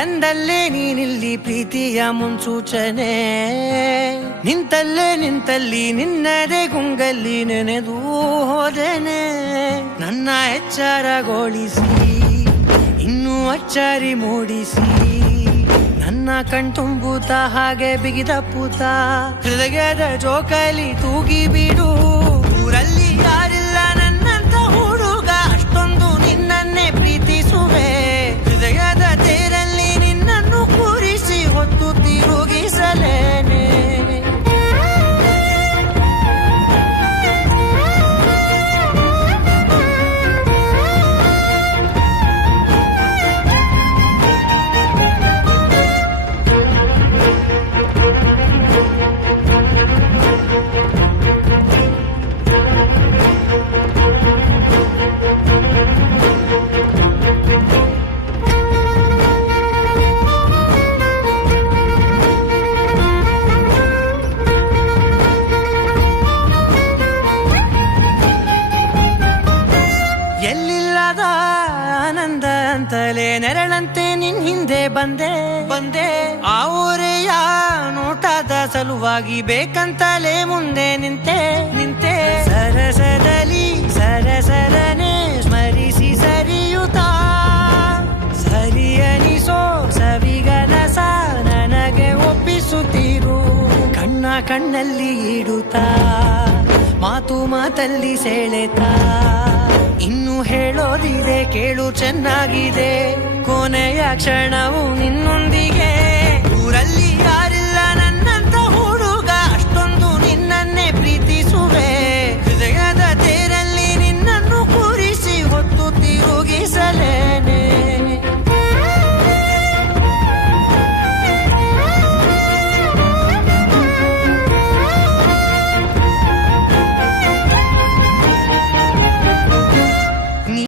ಕಂದಲ್ಲೇ ನೀನಿಲ್ಲಿ ಪ್ರೀತಿಯ ಮುನ್ಸೂಚನೆ, ನಿಂತಲ್ಲಿ ನಿನ್ನದೇ ಗುಂಗಲ್ಲಿ ನೆನೆದು ಹೋದೆನೆ. ನನ್ನ ಎಚ್ಚರಗೊಳಿಸಿ ಇನ್ನೂ ಅಚ್ಚರಿ ಮೂಡಿಸಿ, ನನ್ನ ಕಣ್ತುಂಬುತ್ತ ಹಾಗೆ ಬಿಗಿದ ಪೂತ ಹೃದಯದ ಜೋಕಾಲಿ ತೂಗಿ ಬಿಡು. ಊರಲ್ಲಿ ಯಾರಿಲ್ಲ ನನ್ನಂತ ಹುಡುಗ, ಅಷ್ಟೊಂದು ನಿನ್ನನ್ನೇ ಪ್ರೀತಿಸುವೆ. ಹೃದಯದ ತೇರಲ್ಲಿ ನಿನ್ನನ್ನು ಕೂರಿಸಿ ಹೊತ್ತು ತಿರುಗಿಸಲೇನೆ. ಎಲ್ಲಿಲ್ಲದ ಆನಂದ ಅಂತಲೇ ನೆರಳಂತೆ ನಿನ್ ಹಿಂದೆ ಬಂದೆ. ಆ ಊರೆಯ ನೋಟದ ಸಲುವಾಗಿ ಬೇಕಂತಲೇ ಮುಂದೆ ನಿಂತೆ. ಸರಸರನೆ ಸ್ಮರಿಸಿ ಸರಿಯುತ್ತಾ, ಸರಿಯನಿಸೋ ಸವಿಗನಸ ನನಗೆ ಒಪ್ಪಿಸುತ್ತೀರು. ಕಣ್ಣಲ್ಲಿ ಇಡುತ್ತಾ, ಮಾತಲ್ಲಿ ಸೆಳೆತಾ, ಇನ್ನು ಹೇಳೋದಿದೆ ಕೇಳು ಚೆನ್ನಾಗಿದೆ. ಕೊನೆಯ ಕ್ಷಣವು ನಿನ್ನೊಂದಿಗೆ ಊರಲ್ಲಿ